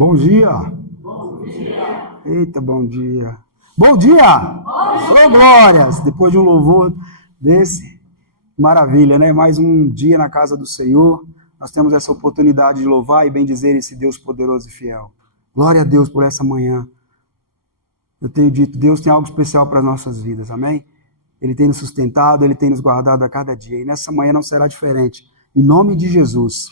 Bom dia. Bom dia. Eita, bom dia. Bom dia! Ô, glórias! Depois de um louvor desse, maravilha, né? Mais um dia na casa do Senhor. Nós temos essa oportunidade de louvar e bendizer esse Deus poderoso e fiel. Glória a Deus por essa manhã. Eu tenho dito, Deus tem algo especial para as nossas vidas, amém? Ele tem nos sustentado, Ele tem nos guardado a cada dia. E nessa manhã não será diferente. Em nome de Jesus,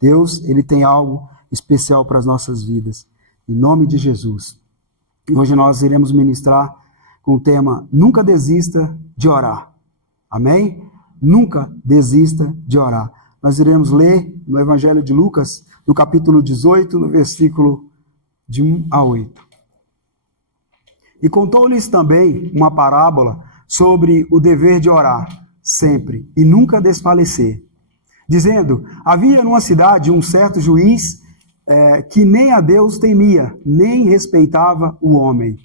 Deus, Ele tem algo especial para as nossas vidas. Em nome de Jesus. E hoje nós iremos ministrar com o tema Nunca desista de orar. Amém? Nunca desista de orar. Nós iremos ler no Evangelho de Lucas, no capítulo 18, no versículo de 1 a 8. E contou-lhes também uma parábola sobre o dever de orar sempre e nunca desfalecer, dizendo: havia numa cidade um certo juiz que nem a Deus temia, nem respeitava o homem.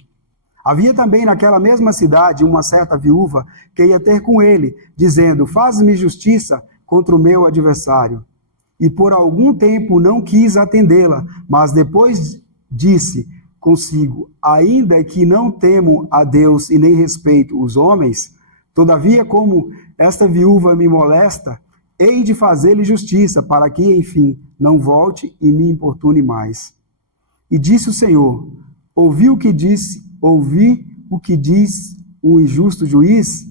Havia também naquela mesma cidade uma certa viúva que ia ter com ele, dizendo: faz-me justiça contra o meu adversário. E por algum tempo não quis atendê-la, mas depois disse consigo: ainda que não temo a Deus e nem respeito os homens, todavia como esta viúva me molesta, hei de fazer-lhe justiça, para que, enfim, não volte e me importune mais. E disse o Senhor: ouvi o que diz o injusto juiz,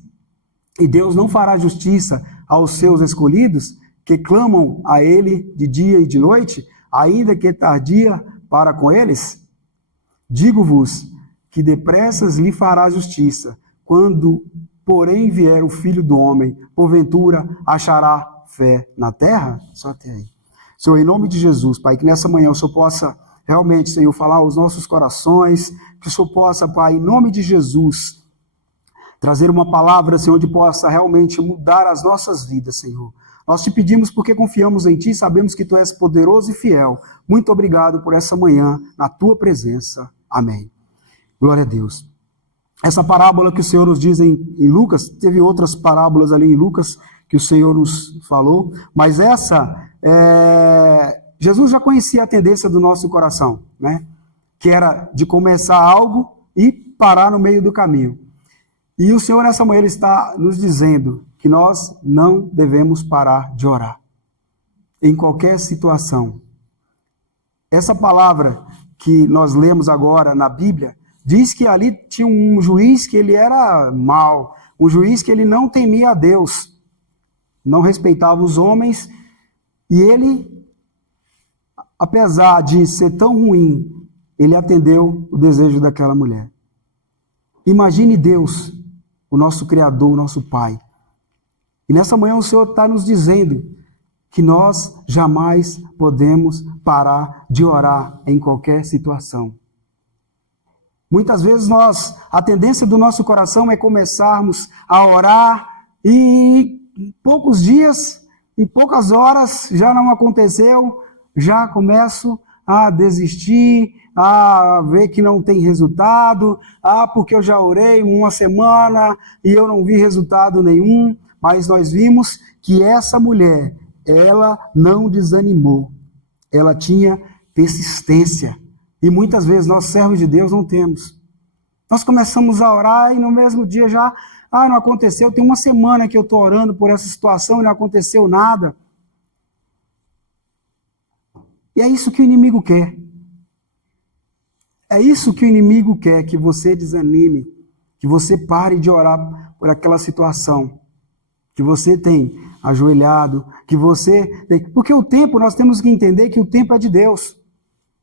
e Deus não fará justiça aos seus escolhidos, que clamam a ele de dia e de noite, ainda que tardia para com eles? Digo-vos que depressas lhe fará justiça. Quando, porém, vier o Filho do Homem, porventura achará fé na terra? Só até aí. Senhor, em nome de Jesus, Pai, que nessa manhã o Senhor possa realmente, Senhor, falar aos nossos corações, que o Senhor possa, Pai, em nome de Jesus, trazer uma palavra, Senhor, que possa realmente mudar as nossas vidas, Senhor. Nós te pedimos porque confiamos em Ti e sabemos que Tu és poderoso e fiel. Muito obrigado por essa manhã, na Tua presença. Amém. Glória a Deus. Essa parábola que o Senhor nos diz em Lucas, teve outras parábolas ali em Lucas que o Senhor nos falou, mas essa, Jesus já conhecia a tendência do nosso coração, né? Que era de começar algo e parar no meio do caminho. E o Senhor nessa manhã ele está nos dizendo que nós não devemos parar de orar, em qualquer situação. Essa palavra que nós lemos agora na Bíblia, diz que ali tinha um juiz que ele era mau, um juiz que ele não temia a Deus, não respeitava os homens, e ele, apesar de ser tão ruim, ele atendeu o desejo daquela mulher. Imagine Deus, o nosso Criador, o nosso Pai. E nessa manhã o Senhor está nos dizendo que nós jamais podemos parar de orar em qualquer situação. Muitas vezes a tendência do nosso coração é começarmos a orar e em poucos dias, em poucas horas, já não aconteceu, já começo a desistir, a ver que não tem resultado, porque eu já orei uma semana e eu não vi resultado nenhum, mas nós vimos que essa mulher, ela não desanimou, ela tinha persistência. E muitas vezes nós, servos de Deus, não temos. Nós começamos a orar e no mesmo dia já, não aconteceu, tem uma semana que eu estou orando por essa situação e não aconteceu nada. E é isso que o inimigo quer. É isso que o inimigo quer, que você desanime, que você pare de orar por aquela situação que você tem ajoelhado, que você tem... Porque o tempo, nós temos que entender que o tempo é de Deus.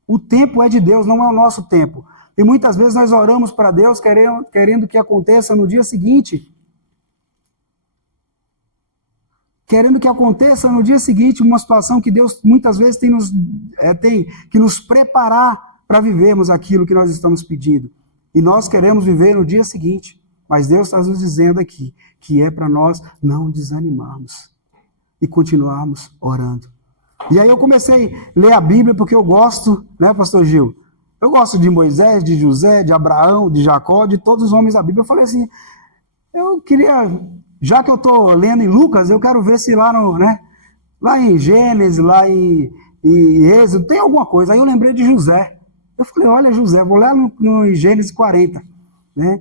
O tempo é de Deus, não é o nosso tempo. E muitas vezes nós oramos para Deus querendo que aconteça no dia seguinte. Querendo que aconteça no dia seguinte uma situação que Deus muitas vezes tem que nos preparar para vivermos aquilo que nós estamos pedindo. E nós queremos viver no dia seguinte. Mas Deus está nos dizendo aqui que é para nós não desanimarmos e continuarmos orando. E aí eu comecei a ler a Bíblia porque eu gosto, né, pastor Gil? Eu gosto de Moisés, de José, de Abraão, de Jacó, de todos os homens da Bíblia. Eu falei assim, eu queria, já que eu estou lendo em Lucas, eu quero ver se lá em Gênesis, lá em e Êxodo, tem alguma coisa. Aí eu lembrei de José. Eu falei, olha José, vou lá no Gênesis 40, né?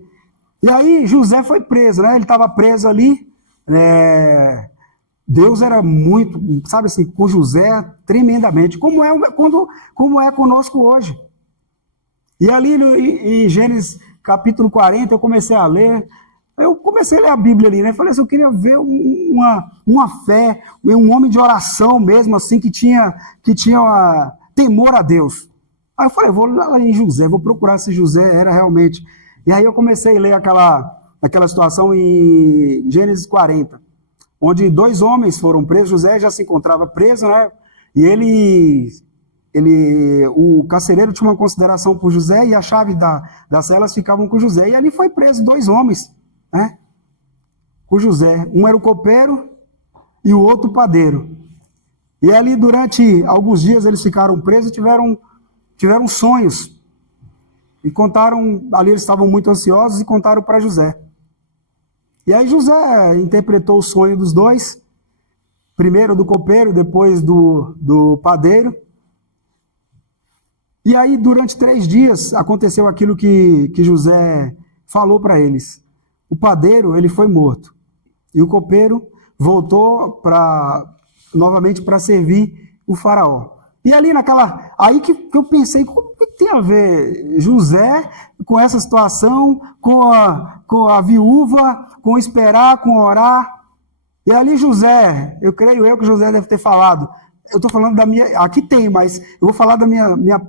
E aí José foi preso, né? Ele estava preso ali, Deus era muito, sabe assim, com José tremendamente, como é conosco hoje. E ali em Gênesis capítulo 40, eu comecei a ler a Bíblia ali, né? Falei assim, eu queria ver uma fé, um homem de oração mesmo, assim, que tinha temor a Deus. Aí eu falei, vou lá em José, vou procurar se José era realmente. E aí eu comecei a ler aquela situação em Gênesis 40, onde 2 homens foram presos. José já se encontrava preso, né? E o carcereiro tinha uma consideração por José e a chave das celas ficavam com José. E ali foi preso 2 homens, né? Com José. Um era o copeiro e o outro o padeiro. E ali durante alguns dias eles ficaram presos e tiveram sonhos. E contaram, ali eles estavam muito ansiosos e contaram para José. E aí José interpretou o sonho dos 2, primeiro do copeiro, depois do padeiro. E aí durante 3 dias aconteceu aquilo que José falou para eles. O padeiro, ele foi morto. E o copeiro voltou novamente para servir o faraó. E ali aí que eu pensei, como que tem a ver José com essa situação, com a viúva, com esperar, com orar? E ali José, eu creio que José deve ter falado, eu estou falando da minha, aqui tem, mas eu vou falar da minha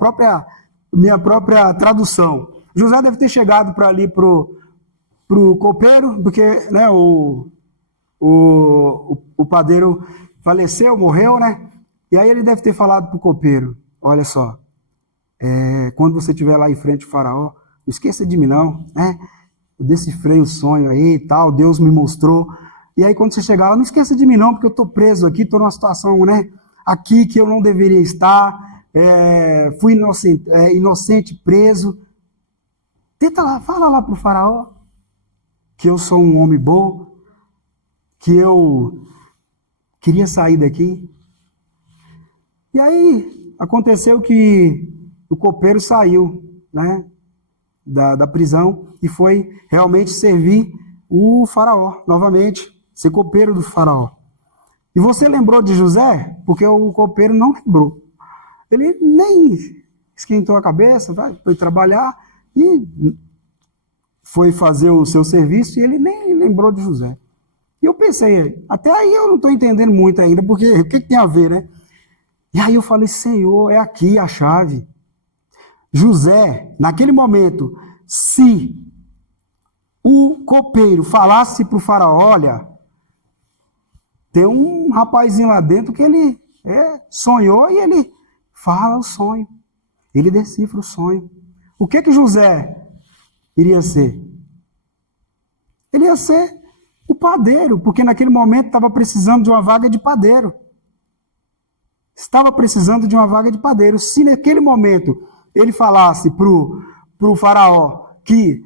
própria tradução. José deve ter chegado para ali pro copeiro, porque, né, o padeiro faleceu, morreu, né? E aí ele deve ter falado para o copeiro, olha só, quando você estiver lá em frente ao faraó, não esqueça de mim não, né? Eu decifrei o sonho aí e tal, Deus me mostrou. E aí quando você chegar lá, não esqueça de mim não, porque eu estou preso aqui, estou numa situação, né, aqui que eu não deveria estar, fui inocente preso. Tenta lá, fala lá para o faraó que eu sou um homem bom, que eu queria sair daqui. E aí aconteceu que o copeiro saiu, né, da prisão e foi realmente servir o faraó, novamente, ser copeiro do faraó. E você lembrou de José? Porque o copeiro não lembrou. Ele nem esquentou a cabeça, foi trabalhar e foi fazer o seu serviço e ele nem lembrou de José. E eu pensei, até aí eu não estou entendendo muito ainda, porque o que tem a ver, né? E aí eu falei, Senhor, é aqui a chave. José, naquele momento, se o copeiro falasse para o faraó, olha, tem um rapazinho lá dentro que ele sonhou e ele fala o sonho. Ele decifra o sonho. O que José iria ser? Ele ia ser o padeiro, porque naquele momento estava precisando de uma vaga de padeiro. Estava precisando de uma vaga de padeiro. Se naquele momento ele falasse para o faraó que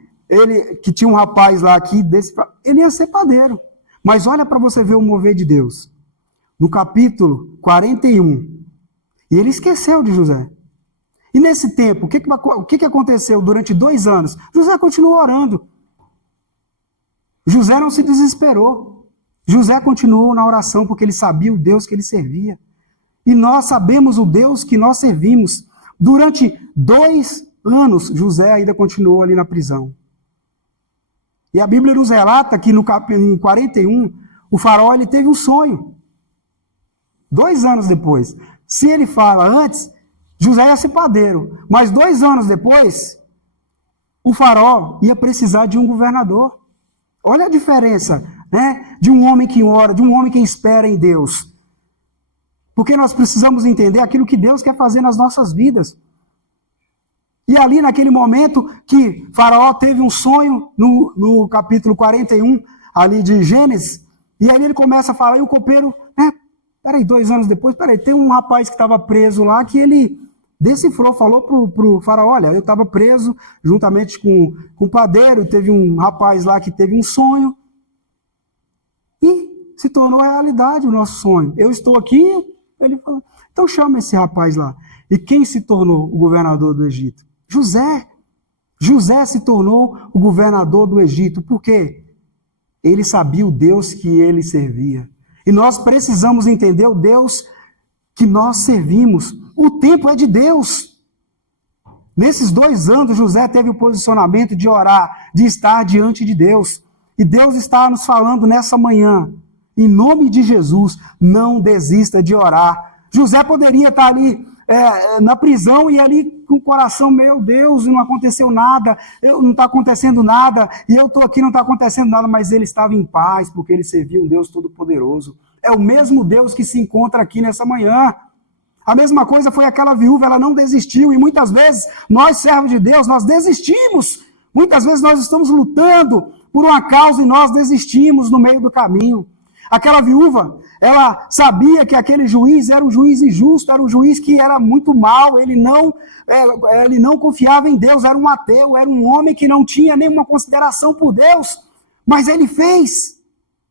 tinha um rapaz lá ele ia ser padeiro. Mas olha para você ver o mover de Deus. No capítulo 41, e ele esqueceu de José. E nesse tempo, o que aconteceu durante 2 anos? José continuou orando. José não se desesperou. José continuou na oração porque ele sabia o Deus que ele servia. E nós sabemos o Deus que nós servimos. Durante 2 anos, José ainda continuou ali na prisão. E a Bíblia nos relata que no capítulo 41, o faraó ele teve um sonho. 2 anos depois. Se ele fala antes, José ia ser padeiro. Mas 2 anos depois, o faraó ia precisar de um governador. Olha a diferença, né, de um homem que ora, de um homem que espera em Deus. Porque nós precisamos entender aquilo que Deus quer fazer nas nossas vidas. E ali naquele momento que Faraó teve um sonho, no capítulo 41, ali de Gênesis, e aí ele começa a falar, e o copeiro, peraí, 2 anos depois, tem um rapaz que estava preso lá, que ele decifrou, falou pro Faraó, olha, eu estava preso juntamente com o padeiro, teve um rapaz lá que teve um sonho, e se tornou realidade o nosso sonho. Eu estou aqui, Ele falou, então chama esse rapaz lá. E quem se tornou o governador do Egito? José. José se tornou o governador do Egito. Por quê? Ele sabia o Deus que ele servia. E nós precisamos entender o Deus que nós servimos. O tempo é de Deus. Nesses 2 anos, José teve o posicionamento de orar, de estar diante de Deus. E Deus está nos falando nessa manhã, em nome de Jesus, não desista de orar. José poderia estar ali na prisão e ali com o coração, meu Deus, não aconteceu nada, não está acontecendo nada, e eu estou aqui, não está acontecendo nada, mas ele estava em paz, porque ele servia um Deus Todo-Poderoso. É o mesmo Deus que se encontra aqui nessa manhã. A mesma coisa foi aquela viúva, ela não desistiu, e muitas vezes nós, servos de Deus, nós desistimos. Muitas vezes nós estamos lutando por uma causa e nós desistimos no meio do caminho. Aquela viúva, ela sabia que aquele juiz era um juiz injusto, era um juiz que era muito mau, ele não confiava em Deus, era um ateu, era um homem que não tinha nenhuma consideração por Deus, mas ele fez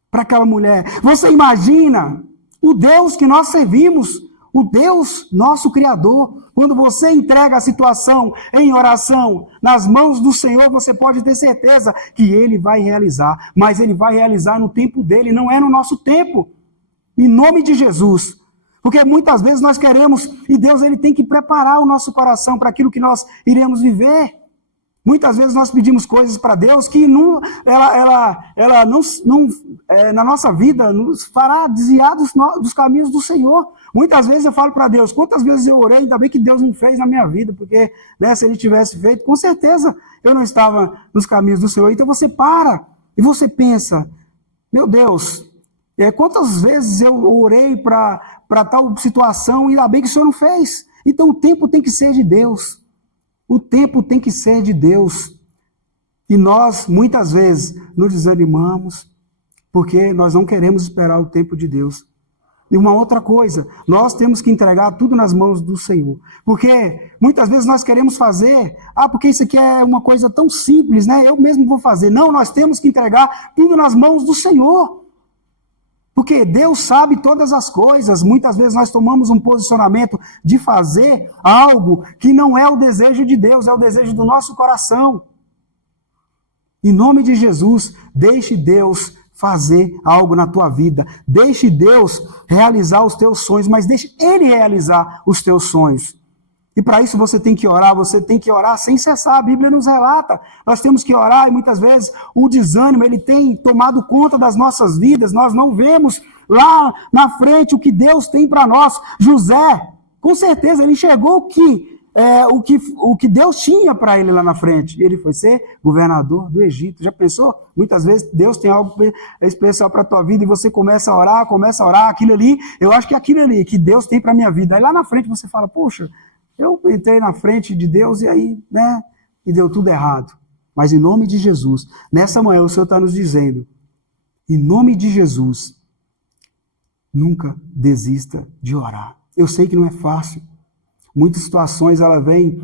para aquela mulher. Você imagina o Deus que nós servimos, o Deus, nosso Criador. Quando você entrega a situação em oração nas mãos do Senhor, você pode ter certeza que Ele vai realizar. Mas Ele vai realizar no tempo dEle, não é no nosso tempo. Em nome de Jesus. Porque muitas vezes nós queremos, e Deus ele tem que preparar o nosso coração para aquilo que nós iremos viver. Muitas vezes nós pedimos coisas para Deus que ela não na nossa vida nos fará desviar dos caminhos do Senhor. Muitas vezes eu falo para Deus, quantas vezes eu orei, ainda bem que Deus não fez na minha vida, porque se Ele tivesse feito, com certeza eu não estava nos caminhos do Senhor. Então você para e você pensa, meu Deus, quantas vezes eu orei para tal situação e ainda bem que o Senhor não fez. Então o tempo tem que ser de Deus. O tempo tem que ser de Deus. E nós, muitas vezes, nos desanimamos, porque nós não queremos esperar o tempo de Deus. E uma outra coisa, nós temos que entregar tudo nas mãos do Senhor. Porque muitas vezes nós queremos fazer, porque isso aqui é uma coisa tão simples, né? Eu mesmo vou fazer. Não, nós temos que entregar tudo nas mãos do Senhor. Porque Deus sabe todas as coisas. Muitas vezes nós tomamos um posicionamento de fazer algo que não é o desejo de Deus, é o desejo do nosso coração. Em nome de Jesus, deixe Deus fazer algo na tua vida. Deixe Deus realizar os teus sonhos, mas deixe Ele realizar os teus sonhos. E para isso você tem que orar sem cessar. A Bíblia nos relata. Nós temos que orar e muitas vezes o desânimo ele tem tomado conta das nossas vidas. Nós não vemos lá na frente o que Deus tem para nós. José, com certeza, ele enxergou o que Deus tinha para ele lá na frente. Ele foi ser governador do Egito. Já pensou? Muitas vezes Deus tem algo especial para a tua vida e você começa a orar, aquilo ali, eu acho que é aquilo ali que Deus tem para a minha vida. Aí lá na frente você fala, poxa, eu entrei na frente de Deus e aí, e deu tudo errado. Mas em nome de Jesus, nessa manhã o Senhor está nos dizendo, em nome de Jesus, nunca desista de orar. Eu sei que não é fácil. Muitas situações ela vêm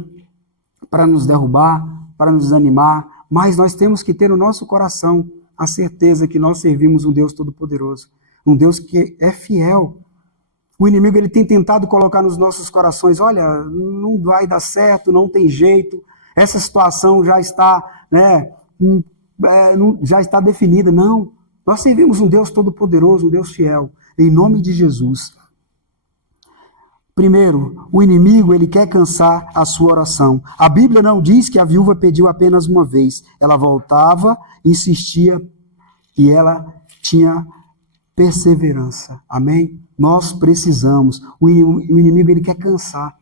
para nos derrubar, para nos desanimar, mas nós temos que ter no nosso coração a certeza que nós servimos um Deus Todo-Poderoso, um Deus que é fiel. O inimigo ele tem tentado colocar nos nossos corações, olha, não vai dar certo, não tem jeito, essa situação já está, já está definida. Não, nós servimos um Deus Todo-Poderoso, um Deus fiel, em nome de Jesus. Primeiro, o inimigo ele quer cansar a sua oração. A Bíblia não diz que a viúva pediu apenas uma vez. Ela voltava, insistia e ela tinha perseverança. Amém? Nós precisamos. O inimigo ele quer cansar.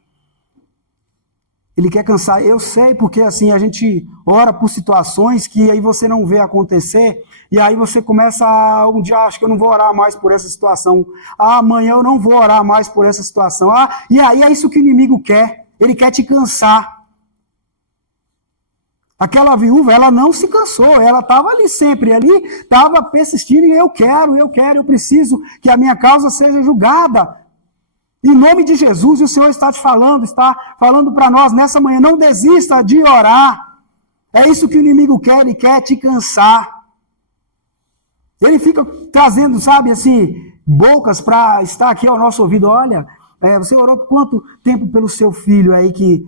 Ele quer cansar. Eu sei porque assim a gente ora por situações que aí você não vê acontecer e aí você começa um dia, acho que eu não vou orar mais por essa situação. Amanhã eu não vou orar mais por essa situação. E aí é isso que o inimigo quer. Ele quer te cansar. Aquela viúva, ela não se cansou, ela estava ali sempre, ali estava persistindo e eu preciso que a minha causa seja julgada. Em nome de Jesus, o Senhor está falando para nós nessa manhã, não desista de orar. É isso que o inimigo quer, ele quer te cansar. Ele fica trazendo, sabe, assim, bocas para estar aqui ao nosso ouvido. Olha, você orou por quanto tempo pelo seu filho aí que...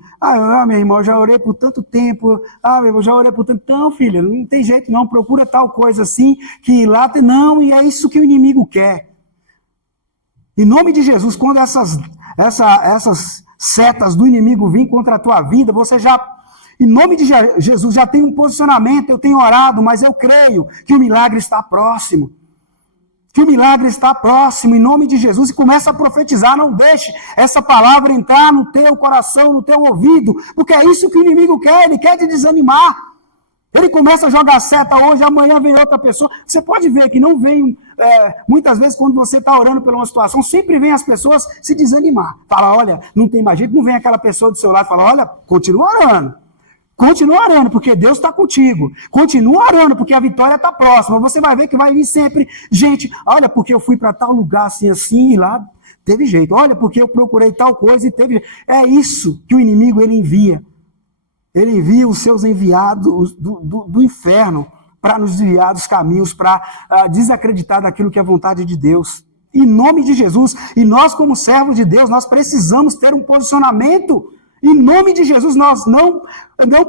meu irmão, eu já orei por tanto tempo. Eu já orei por tanto... Não, filha, não tem jeito não. Procura tal coisa assim, que lá... Não, e é isso que o inimigo quer. Em nome de Jesus, quando essas setas do inimigo virem contra a tua vida, você já... Em nome de Jesus, já tem um posicionamento. Eu tenho orado, mas eu creio que o milagre está próximo. Que o milagre está próximo, em nome de Jesus, e começa a profetizar. Não deixe essa palavra entrar no teu coração, no teu ouvido, porque é isso que o inimigo quer, ele quer te desanimar. Ele começa a jogar seta hoje, amanhã vem outra pessoa. Você pode ver que não vem, muitas vezes quando você está orando por uma situação, sempre vem as pessoas se desanimar. Fala, olha, não tem mais jeito, não vem aquela pessoa do seu lado e fala, olha, continua orando. Continua orando, porque Deus está contigo. Continua orando, porque a vitória está próxima. Você vai ver que vai vir sempre gente. Olha, porque eu fui para tal lugar assim, e lá teve jeito. Olha, porque eu procurei tal coisa e teve jeito. É isso que o inimigo ele envia. Ele envia os seus enviados do inferno para nos desviar dos caminhos, para desacreditar daquilo que é vontade de Deus. Em nome de Jesus. E nós, como servos de Deus, nós precisamos ter um posicionamento. Em nome de Jesus, nós não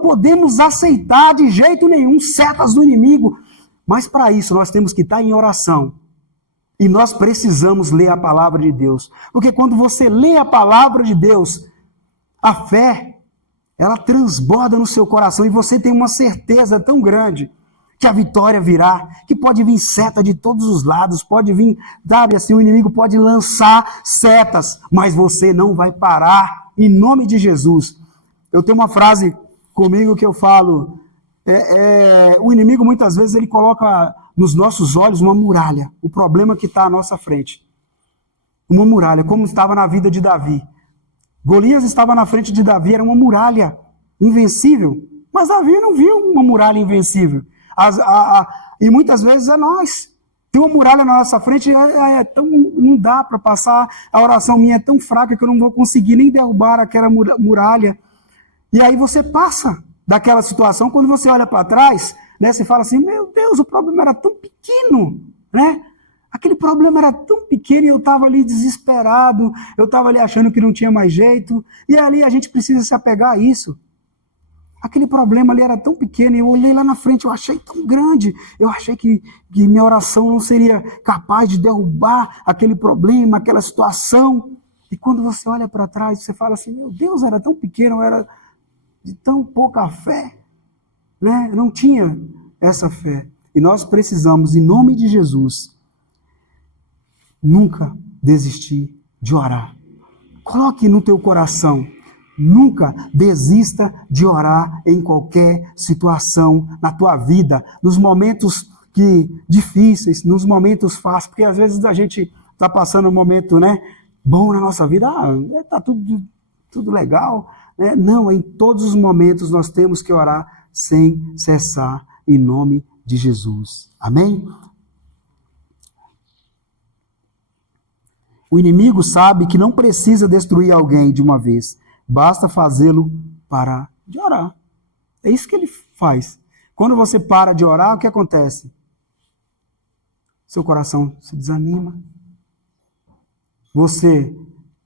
podemos aceitar de jeito nenhum setas do inimigo. Mas para isso, nós temos que estar em oração. E nós precisamos ler a palavra de Deus. Porque quando você lê a palavra de Deus, a fé, ela transborda no seu coração. E você tem uma certeza tão grande que a vitória virá, que pode vir seta de todos os lados, pode vir, sabe assim, o inimigo pode lançar setas, mas você não vai parar. Em nome de Jesus. Eu tenho uma frase comigo que eu falo, o inimigo muitas vezes ele coloca nos nossos olhos uma muralha, o problema que está à nossa frente. Uma muralha, como estava na vida de Davi. Golias estava na frente de Davi, era uma muralha invencível, mas Davi não viu uma muralha invencível. E muitas vezes é nós. Tem uma muralha na nossa frente, não dá para passar, a oração minha é tão fraca que eu não vou conseguir nem derrubar aquela muralha. E aí você passa daquela situação, quando você olha para trás, né, você fala assim, meu Deus, o problema era tão pequeno, né? Aquele problema era tão pequeno e eu estava ali desesperado, eu estava ali achando que não tinha mais jeito, e ali a gente precisa se apegar a isso. Aquele problema ali era tão pequeno, eu olhei lá na frente, eu achei tão grande, eu achei que minha oração não seria capaz de derrubar aquele problema, aquela situação. E quando você olha para trás, você fala assim, meu Deus, era tão pequeno, eu era de tão pouca fé, né? Eu não tinha essa fé. E nós precisamos, em nome de Jesus, nunca desistir de orar. Coloque no teu coração, nunca desista de orar em qualquer situação na tua vida, nos momentos difíceis, nos momentos fáceis, porque às vezes a gente está passando um momento, né, bom na nossa vida, está tudo legal. Né? Não, em todos os momentos nós temos que orar sem cessar, em nome de Jesus. Amém? O inimigo sabe que não precisa destruir alguém de uma vez. Basta fazê-lo parar de orar. É isso que ele faz. Quando você para de orar, o que acontece? Seu coração se desanima. Você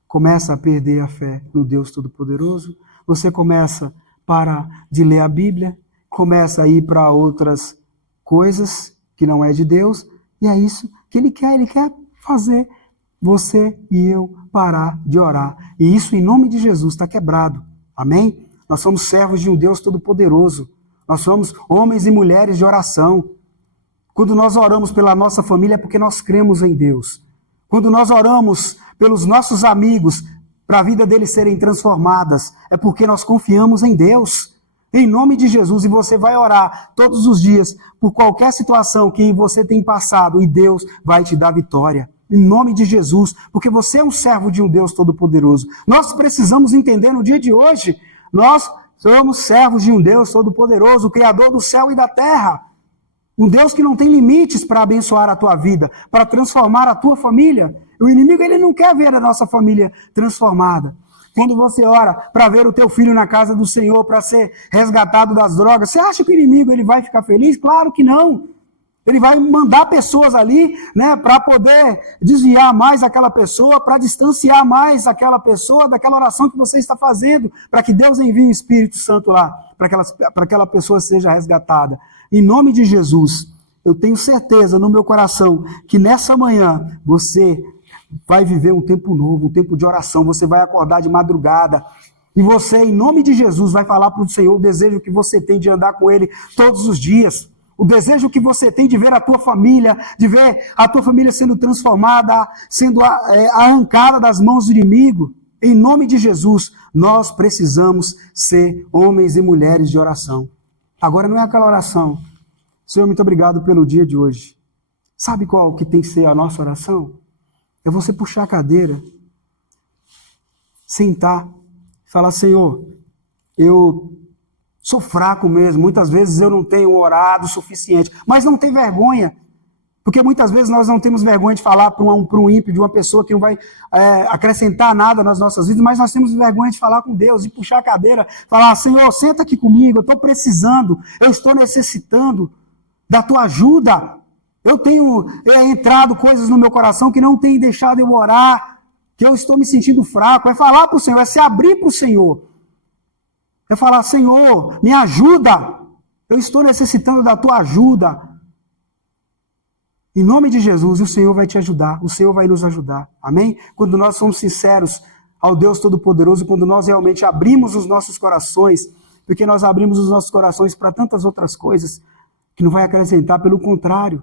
começa a perder a fé no Deus Todo-Poderoso. Você começa a parar de ler a Bíblia. Começa a ir para outras coisas que não é de Deus. E é isso que ele quer. Ele quer fazer você e eu parar de orar. E isso, em nome de Jesus, está quebrado. Amém? Nós somos servos de um Deus Todo-Poderoso. Nós somos homens e mulheres de oração. Quando nós oramos pela nossa família é porque nós cremos em Deus. Quando nós oramos pelos nossos amigos, para a vida deles serem transformadas, é porque nós confiamos em Deus. Em nome de Jesus. E você vai orar todos os dias por qualquer situação que você tem passado e Deus vai te dar vitória. Em nome de Jesus, porque você é um servo de um Deus Todo-Poderoso. Nós precisamos entender no dia de hoje, nós somos servos de um Deus Todo-Poderoso, o Criador do céu e da terra. Um Deus que não tem limites para abençoar a tua vida, para transformar a tua família. O inimigo ele não quer ver a nossa família transformada. Quando você ora para ver o teu filho na casa do Senhor, para ser resgatado das drogas, você acha que o inimigo ele vai ficar feliz? Claro que não. Ele vai mandar pessoas ali, né, para poder desviar mais aquela pessoa, para distanciar mais aquela pessoa daquela oração que você está fazendo, para que Deus envie o Espírito Santo lá, para aquela pessoa seja resgatada. Em nome de Jesus, eu tenho certeza no meu coração que nessa manhã você vai viver um tempo novo, um tempo de oração, você vai acordar de madrugada, e você, em nome de Jesus, vai falar para o Senhor o desejo que você tem de andar com Ele todos os dias. O desejo que você tem de ver a tua família, de ver a tua família sendo transformada, sendo arrancada das mãos do inimigo. Em nome de Jesus, nós precisamos ser homens e mulheres de oração. Agora não é aquela oração. Senhor, muito obrigado pelo dia de hoje. Sabe qual que tem que ser a nossa oração? É você puxar a cadeira, sentar, falar, Senhor, eu sou fraco mesmo, muitas vezes eu não tenho orado o suficiente, mas não tem vergonha, porque muitas vezes nós não temos vergonha de falar para um ímpio, de uma pessoa que não vai acrescentar nada nas nossas vidas, mas nós temos vergonha de falar com Deus, de puxar a cadeira, falar, Senhor, senta aqui comigo, eu estou precisando, eu estou necessitando da tua ajuda, eu tenho entrado coisas no meu coração que não tem deixado eu orar, que eu estou me sentindo fraco, é falar para o Senhor, é se abrir para o Senhor, é falar, Senhor, me ajuda, eu estou necessitando da tua ajuda. Em nome de Jesus, o Senhor vai te ajudar, o Senhor vai nos ajudar, amém? Quando nós somos sinceros ao Deus Todo-Poderoso, quando nós realmente abrimos os nossos corações, porque nós abrimos os nossos corações para tantas outras coisas, que não vai acrescentar, pelo contrário,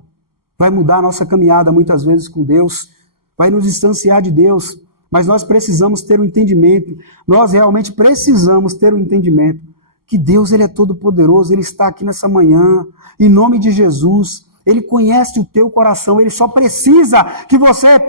vai mudar a nossa caminhada muitas vezes com Deus, vai nos distanciar de Deus, mas nós precisamos ter um entendimento, nós realmente precisamos ter um entendimento, que Deus ele é todo poderoso, Ele está aqui nessa manhã, em nome de Jesus, Ele conhece o teu coração, Ele só precisa que você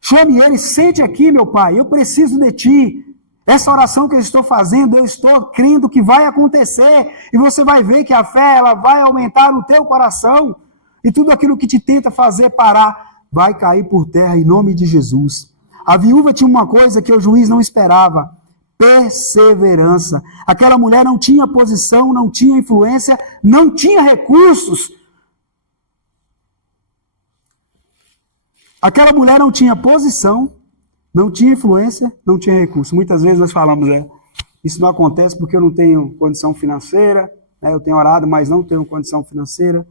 chame Ele, sente aqui meu Pai, eu preciso de Ti, essa oração que eu estou fazendo, eu estou crendo que vai acontecer, e você vai ver que a fé ela vai aumentar no teu coração, e tudo aquilo que te tenta fazer parar, vai cair por terra em nome de Jesus. A viúva tinha uma coisa que o juiz não esperava, perseverança. Aquela mulher não tinha posição, não tinha influência, não tinha recursos. Aquela mulher não tinha posição, não tinha influência, não tinha recurso. Muitas vezes nós falamos, isso não acontece porque eu não tenho condição financeira, eu tenho orado, mas não tenho condição financeira,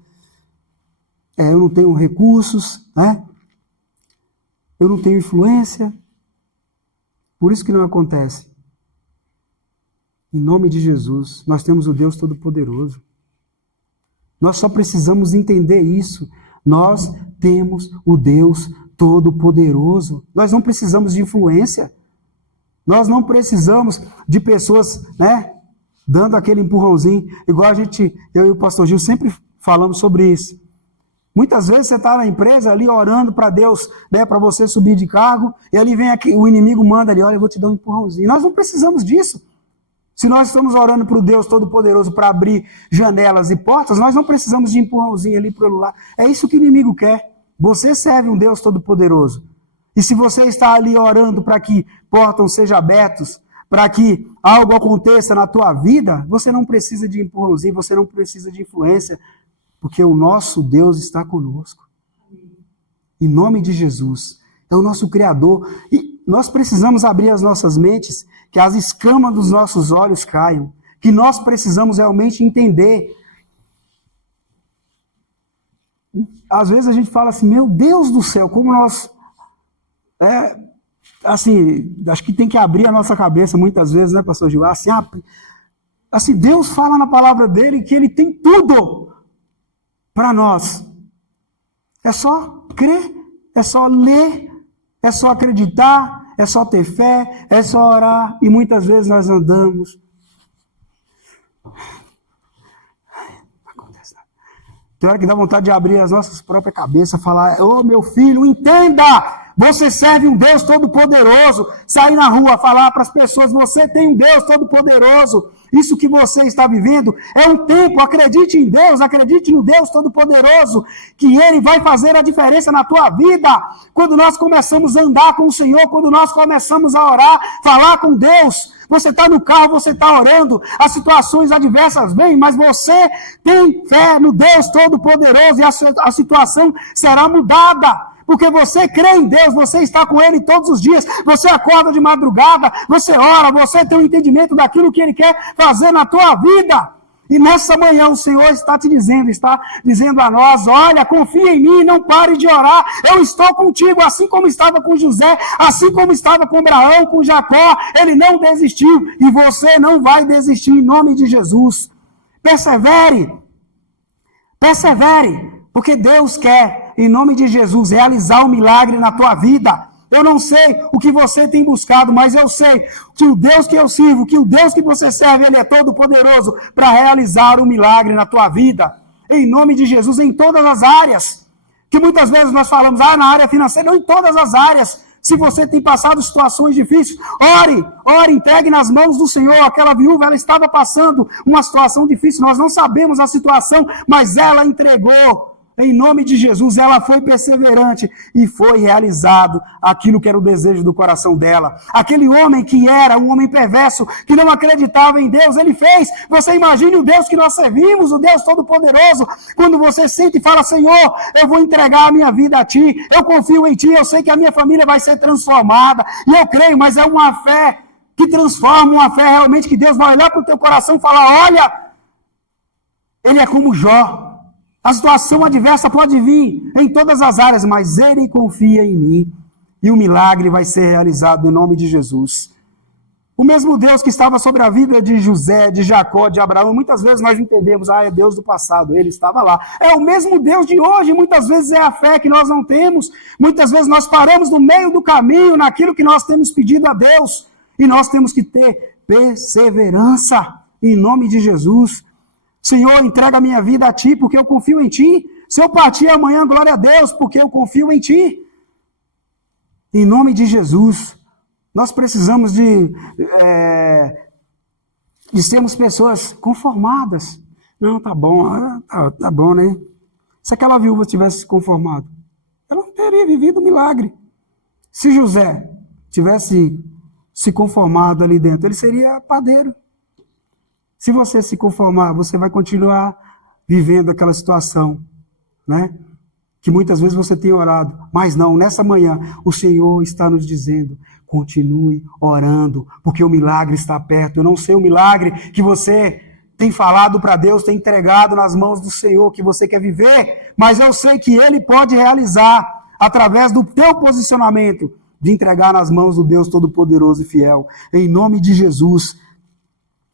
eu não tenho recursos, eu não tenho influência, por isso que não acontece. Em nome de Jesus, nós temos o Deus Todo-Poderoso. Nós só precisamos entender isso. Nós temos o Deus Todo-Poderoso. Nós não precisamos de influência. Nós não precisamos de pessoas, dando aquele empurrãozinho. Igual eu e o pastor Gil sempre falamos sobre isso. Muitas vezes você está na empresa ali orando para Deus, para você subir de cargo, e ali vem o inimigo manda ali, olha, eu vou te dar um empurrãozinho. Nós não precisamos disso. Se nós estamos orando para o Deus Todo-Poderoso para abrir janelas e portas, nós não precisamos de empurrãozinho ali pelo lado. É isso que o inimigo quer. Você serve um Deus Todo-Poderoso. E se você está ali orando para que portas sejam abertas, para que algo aconteça na tua vida, você não precisa de empurrãozinho, você não precisa de influência, porque o nosso Deus está conosco. Em nome de Jesus. É o nosso Criador. E nós precisamos abrir as nossas mentes, que as escamas dos nossos olhos caiam, que nós precisamos realmente entender. Às vezes a gente fala assim, meu Deus do céu, como nós... acho que tem que abrir a nossa cabeça muitas vezes, pastor Gil? Assim, Deus fala na palavra dele que ele tem tudo para nós. É só crer, é só ler, é só acreditar, é só ter fé, é só orar. E muitas vezes nós andamos. Tem hora que dá vontade de abrir as nossas próprias cabeças, falar, meu filho, entenda! Você serve um Deus todo-poderoso. Sair na rua, falar para as pessoas, você tem um Deus todo-poderoso. Isso que você está vivendo é um tempo, acredite em Deus, acredite no Deus todo-poderoso, que Ele vai fazer a diferença na tua vida. Quando nós começamos a andar com o Senhor, quando nós começamos a orar, falar com Deus, você está no carro, você está orando, as situações adversas vêm, mas você tem fé no Deus todo-poderoso e a situação será mudada. Porque você crê em Deus, você está com Ele todos os dias, você acorda de madrugada, você ora, você tem um entendimento daquilo que Ele quer fazer na tua vida. E nessa manhã o Senhor está dizendo a nós, olha, confia em mim, não pare de orar, eu estou contigo, assim como estava com José, assim como estava com Abraão, com Jacó, Ele não desistiu, e você não vai desistir em nome de Jesus. Persevere, porque Deus quer, em nome de Jesus, realizar um milagre na tua vida. Eu não sei o que você tem buscado, mas eu sei que o Deus que eu sirvo, que o Deus que você serve, Ele é todo poderoso para realizar um milagre na tua vida. Em nome de Jesus, em todas as áreas. Que muitas vezes nós falamos, na área financeira, não, em todas as áreas. Se você tem passado situações difíceis, ore, entregue nas mãos do Senhor. Aquela viúva, ela estava passando uma situação difícil, nós não sabemos a situação, mas ela entregou. Em nome de Jesus, ela foi perseverante e foi realizado aquilo que era o desejo do coração dela. Aquele homem que era um homem perverso, que não acreditava em Deus, ele fez. Você imagine o Deus que nós servimos, o Deus Todo-Poderoso. Quando você sente e fala, Senhor, eu vou entregar a minha vida a Ti, eu confio em Ti, eu sei que a minha família vai ser transformada. E eu creio, mas é uma fé que transforma, uma fé realmente que Deus vai olhar para o teu coração e falar, olha, ele é como Jó. A situação adversa pode vir em todas as áreas, mas Ele confia em mim. E o milagre vai ser realizado em nome de Jesus. O mesmo Deus que estava sobre a vida de José, de Jacó, de Abraão, muitas vezes nós entendemos, é Deus do passado, Ele estava lá. É o mesmo Deus de hoje, muitas vezes é a fé que nós não temos. Muitas vezes nós paramos no meio do caminho, naquilo que nós temos pedido a Deus. E nós temos que ter perseverança em nome de Jesus. Senhor, entrega a minha vida a Ti, porque eu confio em Ti. Se eu partir amanhã, glória a Deus, porque eu confio em Ti. Em nome de Jesus, nós precisamos de sermos pessoas conformadas. Não, tá bom, tá bom, né? Se aquela viúva tivesse se conformado, ela não teria vivido o milagre. Se José tivesse se conformado ali dentro, ele seria padeiro. Se você se conformar, você vai continuar vivendo aquela situação, né? Que muitas vezes você tem orado. Mas não, nessa manhã, o Senhor está nos dizendo, continue orando, porque o milagre está perto. Eu não sei o milagre que você tem falado para Deus, tem entregado nas mãos do Senhor, que você quer viver, mas eu sei que Ele pode realizar, através do teu posicionamento, de entregar nas mãos do Deus Todo-Poderoso e Fiel. Em nome de Jesus.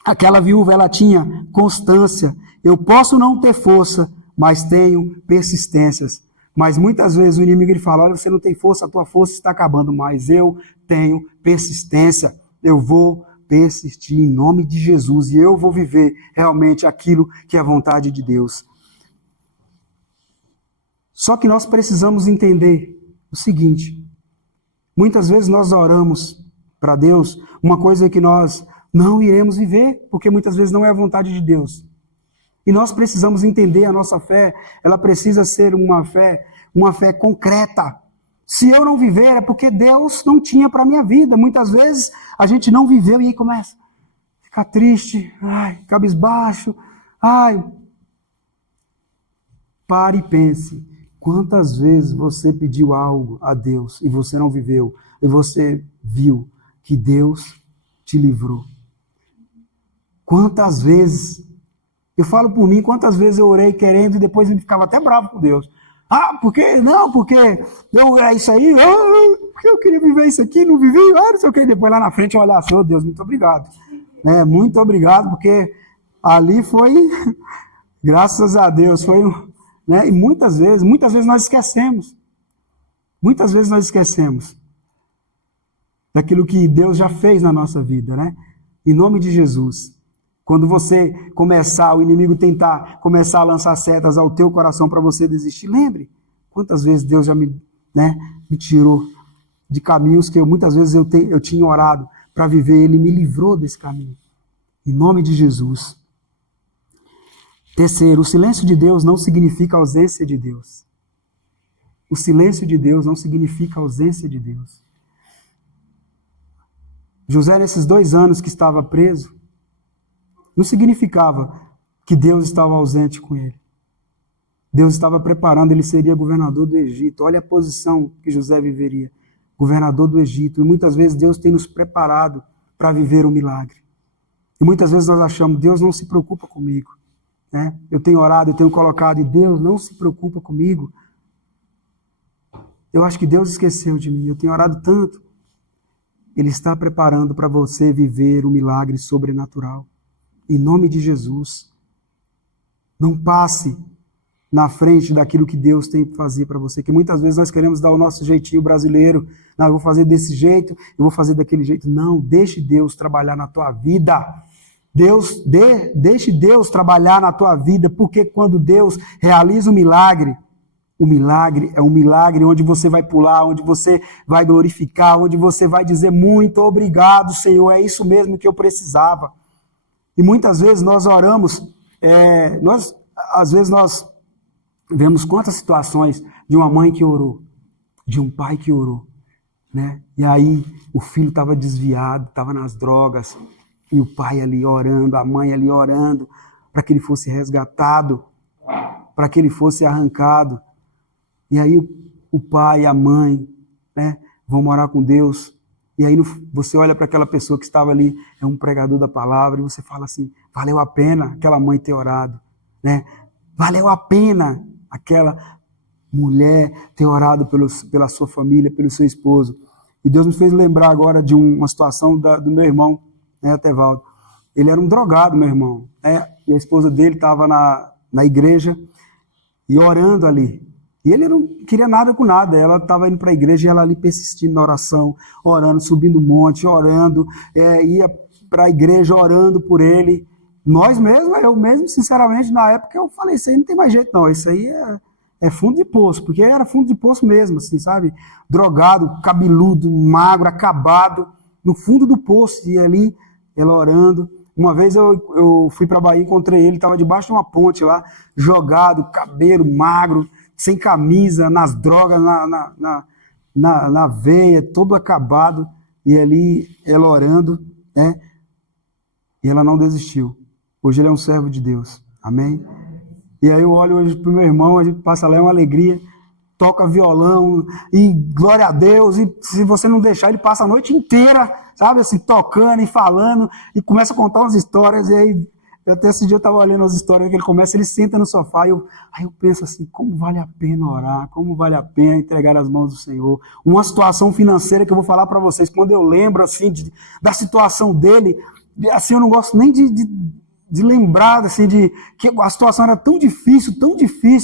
Aquela viúva, ela tinha constância. Eu posso não ter força, mas tenho persistências. Mas muitas vezes o inimigo ele fala, olha, você não tem força, a tua força está acabando, mas eu tenho persistência. Eu vou persistir em nome de Jesus e eu vou viver realmente aquilo que é a vontade de Deus. Só que nós precisamos entender o seguinte, muitas vezes nós oramos para Deus uma coisa que nós não iremos viver, porque muitas vezes não é a vontade de Deus. E nós precisamos entender a nossa fé, ela precisa ser uma fé concreta. Se eu não viver, é porque Deus não tinha para a minha vida. Muitas vezes a gente não viveu e aí começa a ficar triste, cabisbaixo. Pare e pense, quantas vezes você pediu algo a Deus e você não viveu, e você viu que Deus te livrou. Quantas vezes, eu falo por mim, quantas vezes eu orei querendo e depois eu ficava até bravo com Deus. Porque é isso aí, porque eu queria viver isso aqui, não vivi, não sei o que, depois lá na frente eu olhar assim, oh Deus, muito obrigado. Muito obrigado, porque ali foi, graças a Deus, foi, né? E muitas vezes nós esquecemos. Muitas vezes nós esquecemos daquilo que Deus já fez na nossa vida, né? Em nome de Jesus. Quando você começar, o inimigo tentar começar a lançar setas ao teu coração para você desistir, lembre quantas vezes Deus já me tirou de caminhos que muitas vezes eu tinha orado para viver. Ele me livrou desse caminho. Em nome de Jesus. Terceiro, o silêncio de Deus não significa ausência de Deus. O silêncio de Deus não significa ausência de Deus. José, nesses 2 anos que estava preso, não significava que Deus estava ausente com ele. Deus estava preparando, ele seria governador do Egito. Olha a posição que José viveria, governador do Egito. E muitas vezes Deus tem nos preparado para viver um milagre. E muitas vezes nós achamos, Deus não se preocupa comigo. Né? Eu tenho orado, eu tenho colocado, e Deus não se preocupa comigo. Eu acho que Deus esqueceu de mim, eu tenho orado tanto. Ele está preparando para você viver um milagre sobrenatural. Em nome de Jesus. Não passe na frente daquilo que Deus tem para fazer para você. Que muitas vezes nós queremos dar o nosso jeitinho brasileiro. Não, eu vou fazer desse jeito, eu vou fazer daquele jeito. Não, deixe Deus trabalhar na tua vida. Deixe Deus trabalhar na tua vida, porque quando Deus realiza o milagre é um milagre onde você vai pular, onde você vai glorificar, onde você vai dizer muito obrigado, Senhor, é isso mesmo que eu precisava. E muitas vezes nós oramos, às vezes nós vemos quantas situações de uma mãe que orou, de um pai que orou, né? E aí o filho estava desviado, estava nas drogas, e o pai ali orando, a mãe ali orando, para que ele fosse resgatado, para que ele fosse arrancado. E aí o pai e a mãe, né, vão morar com Deus. E aí você olha para aquela pessoa que estava ali, é um pregador da palavra, e você fala assim, valeu a pena aquela mãe ter orado, né? Valeu a pena aquela mulher ter orado pela sua família, pelo seu esposo. E Deus me fez lembrar agora de uma situação do meu irmão, né, Tevaldo. Ele era um drogado, meu irmão, né? E a esposa dele estava na igreja e orando ali. E ele não queria nada com nada. Ela estava indo para a igreja e ela ali persistindo na oração, orando, subindo o monte, orando, ia para a igreja orando por ele. Eu mesmo, sinceramente, na época eu falei, isso aí não tem mais jeito não, isso aí é fundo de poço, porque era fundo de poço mesmo, assim, sabe? Drogado, cabeludo, magro, acabado, no fundo do poço, e ali, ela orando. Uma vez eu fui para a Bahia, encontrei ele, estava debaixo de uma ponte lá, jogado, cabelo magro, sem camisa, nas drogas, na veia, todo acabado, e ali ela orando, né? E ela não desistiu. Hoje ele é um servo de Deus, amém? E aí eu olho hoje para o meu irmão, a gente passa lá, é uma alegria, toca violão, e glória a Deus, e se você não deixar, ele passa a noite inteira, sabe, assim, tocando e falando, e começa a contar umas histórias, e aí, até esse dia eu estava olhando as histórias que ele senta no sofá, e aí eu penso assim, como vale a pena orar, como vale a pena entregar as mãos do Senhor. Uma situação financeira que eu vou falar para vocês, quando eu lembro, assim, da situação dele, assim, eu não gosto nem de lembrar, assim, que a situação era tão difícil,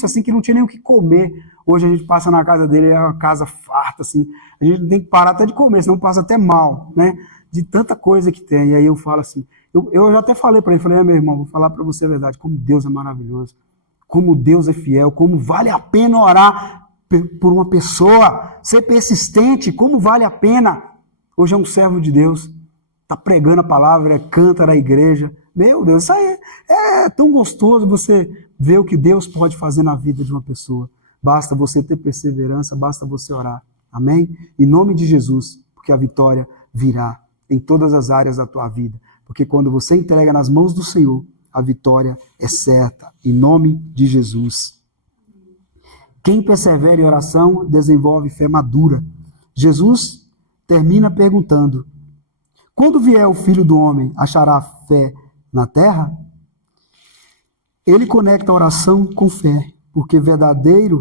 assim, que não tinha nem o que comer. Hoje a gente passa na casa dele, é uma casa farta, assim, a gente tem que parar até de comer, senão passa até mal, né, de tanta coisa que tem. E aí eu falo assim, eu já até falei para ele, meu irmão, vou falar para você a verdade, como Deus é maravilhoso, como Deus é fiel, como vale a pena orar por uma pessoa, ser persistente, como vale a pena. Hoje é um servo de Deus, está pregando a palavra, canta na igreja. Meu Deus, isso aí é tão gostoso você ver o que Deus pode fazer na vida de uma pessoa. Basta você ter perseverança, basta você orar. Amém? Em nome de Jesus, porque a vitória virá em todas as áreas da tua vida. Porque quando você entrega nas mãos do Senhor, a vitória é certa. Em nome de Jesus. Quem persevera em oração desenvolve fé madura. Jesus termina perguntando, quando vier o Filho do Homem, achará fé na terra? Ele conecta a oração com fé, porque verdadeira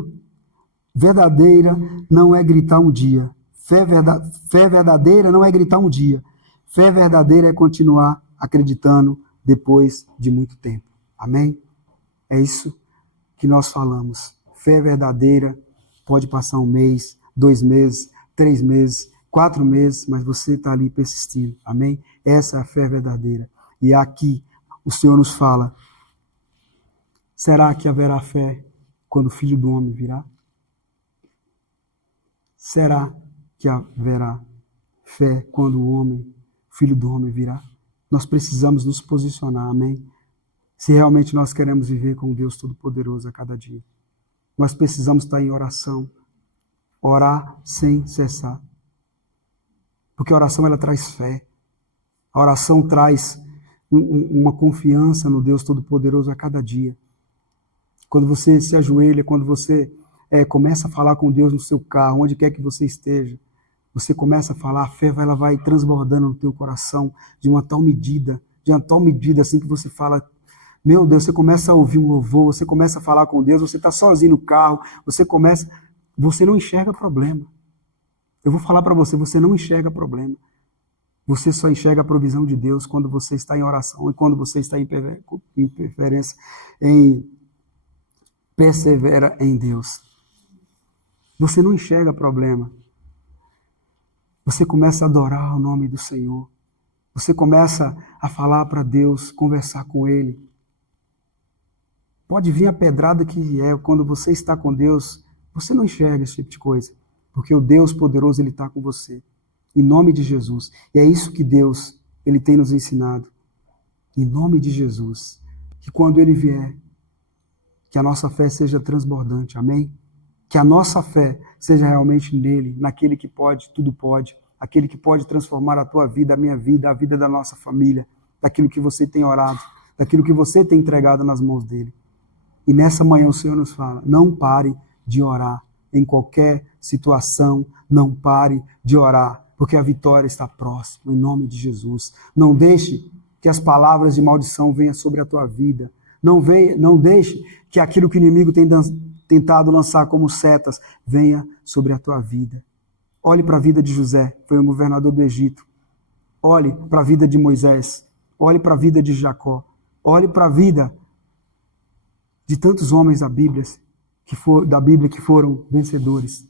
não é gritar um dia. Fé verdadeira não é gritar um dia. Fé verdadeira é continuar acreditando depois de muito tempo. Amém? É isso que nós falamos. Fé verdadeira pode passar 1 mês, 2 meses, 3 meses, 4 meses, mas você está ali persistindo. Amém? Essa é a fé verdadeira. E aqui o Senhor nos fala, será que haverá fé quando o Filho do Homem virá? Será que haverá fé quando o Filho do Homem virá. Nós precisamos nos posicionar, amém? Se realmente nós queremos viver com Deus Todo-Poderoso a cada dia. Nós precisamos estar em oração, orar sem cessar. Porque a oração, ela traz fé. A oração traz uma confiança no Deus Todo-Poderoso a cada dia. Quando você se ajoelha, quando você começa a falar com Deus no seu carro, onde quer que você esteja, você começa a falar, a fé ela vai transbordando no teu coração de uma tal medida assim que você fala, meu Deus, você começa a ouvir um louvor, você começa a falar com Deus, você está sozinho no carro, você não enxerga problema. Eu vou falar para você não enxerga problema. Você só enxerga a provisão de Deus quando você está em oração e quando você está em persevera em Deus. Você não enxerga problema. Você começa a adorar o nome do Senhor. Você começa a falar para Deus, conversar com Ele. Pode vir a pedrada que vier, quando você está com Deus, você não enxerga esse tipo de coisa. Porque o Deus poderoso, Ele está com você. Em nome de Jesus. E é isso que Deus, Ele tem nos ensinado. Em nome de Jesus. Que quando Ele vier, que a nossa fé seja transbordante. Amém? Que a nossa fé seja realmente nele, naquele que pode, tudo pode. Aquele que pode transformar a tua vida, a minha vida, a vida da nossa família. Daquilo que você tem orado. Daquilo que você tem entregado nas mãos dele. E nessa manhã o Senhor nos fala, não pare de orar. Em qualquer situação, não pare de orar. Porque a vitória está próxima, em nome de Jesus. Não deixe que as palavras de maldição venham sobre a tua vida. Não deixe que aquilo que o inimigo tem tentado lançar como setas venha sobre a tua vida. Olhe para a vida de José, foi um governador do Egito. Olhe para a vida de Moisés. Olhe para a vida de Jacó. Olhe para a vida de tantos homens da Bíblia que foram vencedores.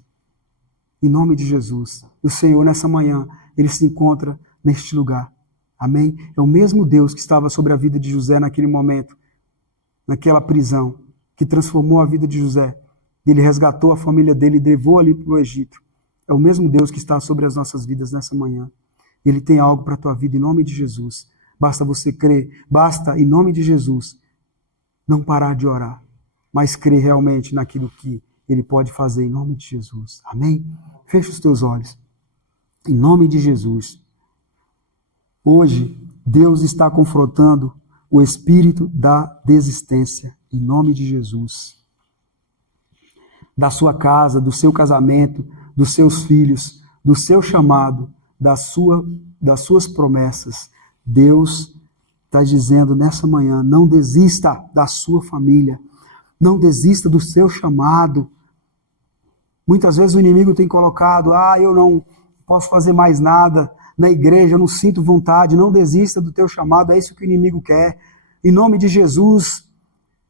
Em nome de Jesus. O Senhor, nessa manhã, Ele se encontra neste lugar. Amém? É o mesmo Deus que estava sobre a vida de José naquele momento, naquela prisão, que transformou a vida de José. Ele resgatou a família dele e levou ali para o Egito. É o mesmo Deus que está sobre as nossas vidas nessa manhã. Ele tem algo para a tua vida em nome de Jesus. Basta você crer. Basta, em nome de Jesus, não parar de orar, mas crer realmente naquilo que Ele pode fazer em nome de Jesus. Amém? Fecha os teus olhos. Em nome de Jesus. Hoje, Deus está confrontando o espírito da desistência. Em nome de Jesus. Da sua casa, do seu casamento, dos seus filhos, do seu chamado, das suas promessas. Deus está dizendo nessa manhã, não desista da sua família. Não desista do seu chamado. Muitas vezes o inimigo tem colocado, eu não posso fazer mais nada na igreja, eu não sinto vontade. Não desista do teu chamado, é isso que o inimigo quer. Em nome de Jesus,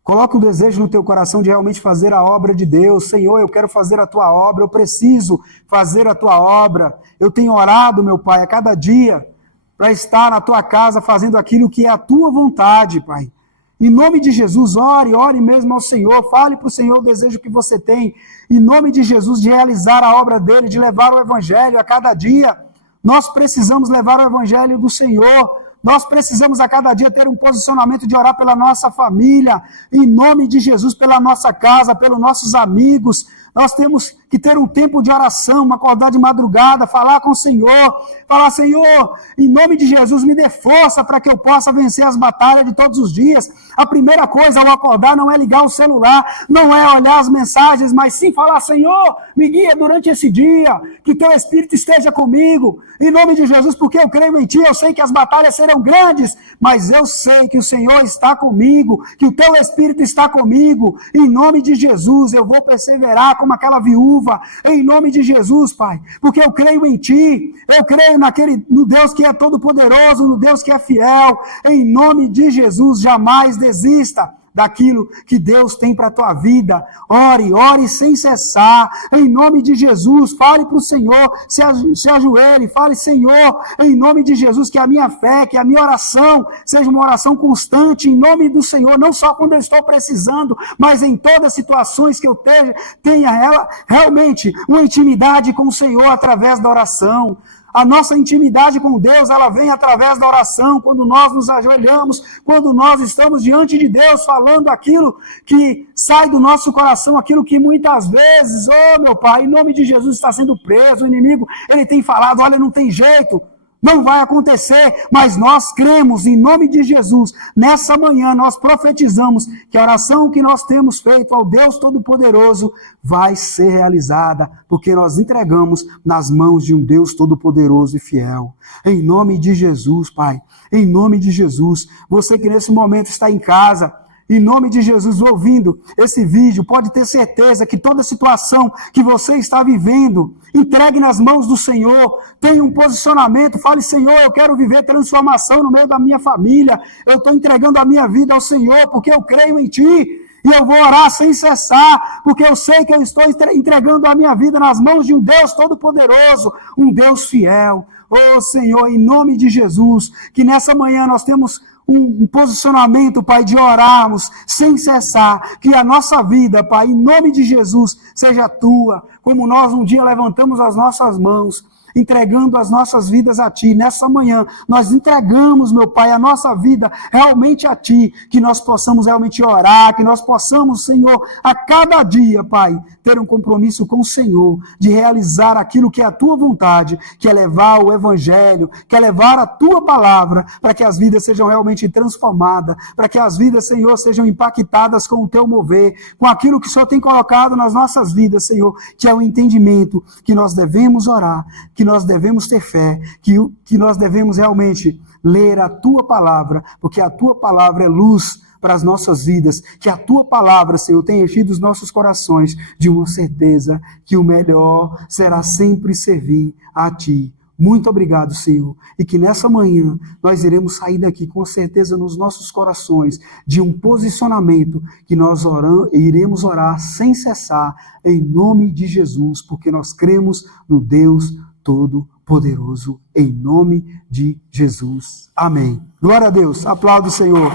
coloca um desejo no teu coração de realmente fazer a obra de Deus. Senhor, eu quero fazer a tua obra, eu preciso fazer a tua obra. Eu tenho orado, meu Pai, a cada dia, para estar na tua casa fazendo aquilo que é a tua vontade, Pai. Em nome de Jesus, ore mesmo ao Senhor, fale para o Senhor o desejo que você tem, em nome de Jesus, de realizar a obra dele, de levar o Evangelho a cada dia. Nós precisamos levar o Evangelho do Senhor, nós precisamos a cada dia ter um posicionamento de orar pela nossa família, em nome de Jesus, pela nossa casa, pelos nossos amigos. Nós temos que ter um tempo de oração, acordar de madrugada, falar com o Senhor, falar, Senhor, em nome de Jesus, me dê força para que eu possa vencer as batalhas de todos os dias. A primeira coisa ao acordar não é ligar o celular, não é olhar as mensagens, mas sim falar, Senhor, me guia durante esse dia, que teu Espírito esteja comigo, em nome de Jesus, porque eu creio em ti, eu sei que as batalhas serão grandes, mas eu sei que o Senhor está comigo, que o teu Espírito está comigo, em nome de Jesus, eu vou perseverar como aquela viúva, em nome de Jesus, Pai, porque eu creio em ti, eu creio no Deus que é todo poderoso, no Deus que é fiel, em nome de Jesus, jamais desista daquilo que Deus tem para a tua vida. Ore sem cessar, em nome de Jesus. Fale para o Senhor, se ajoelhe, fale: Senhor, em nome de Jesus, que a minha fé, que a minha oração seja uma oração constante, em nome do Senhor, não só quando eu estou precisando, mas em todas as situações que eu tenha realmente uma intimidade com o Senhor através da oração. A nossa intimidade com Deus, ela vem através da oração, quando nós nos ajoelhamos, quando nós estamos diante de Deus, falando aquilo que sai do nosso coração, aquilo que muitas vezes, meu Pai, em nome de Jesus, está sendo preso, o inimigo, ele tem falado: olha, não tem jeito, não vai acontecer, mas nós cremos em nome de Jesus. Nessa manhã nós profetizamos que a oração que nós temos feito ao Deus Todo-Poderoso vai ser realizada, porque nós entregamos nas mãos de um Deus Todo-Poderoso e fiel. Em nome de Jesus, Pai, em nome de Jesus, você que nesse momento está em casa, em nome de Jesus, ouvindo esse vídeo, pode ter certeza que toda situação que você está vivendo, entregue nas mãos do Senhor, tenha um posicionamento, fale: Senhor, eu quero viver transformação no meio da minha família, eu estou entregando a minha vida ao Senhor, porque eu creio em Ti, e eu vou orar sem cessar, porque eu sei que eu estou entregando a minha vida nas mãos de um Deus Todo-Poderoso, um Deus fiel. Senhor, em nome de Jesus, que nessa manhã nós temos um posicionamento, Pai, de orarmos sem cessar, que a nossa vida, Pai, em nome de Jesus, seja Tua, como nós um dia levantamos as nossas mãos, entregando as nossas vidas a Ti. Nessa manhã, nós entregamos, meu Pai, a nossa vida realmente a Ti, que nós possamos realmente orar, que nós possamos, Senhor, a cada dia, Pai, ter um compromisso com o Senhor, de realizar aquilo que é a Tua vontade, que é levar o Evangelho, que é levar a Tua palavra, para que as vidas sejam realmente transformadas, para que as vidas, Senhor, sejam impactadas com o Teu mover, com aquilo que o Senhor tem colocado nas nossas vidas, Senhor, que é o entendimento que nós devemos orar, que nós devemos ter fé, que nós devemos realmente ler a Tua palavra, porque a Tua palavra é luz para as nossas vidas, que a Tua palavra, Senhor, tem enchido os nossos corações de uma certeza que o melhor será sempre servir a Ti. Muito obrigado, Senhor, e que nessa manhã nós iremos sair daqui com certeza nos nossos corações de um posicionamento que nós iremos orar sem cessar, em nome de Jesus, porque nós cremos no Deus Todo-Poderoso, em nome de Jesus. Amém. Glória a Deus. Aplauda o Senhor.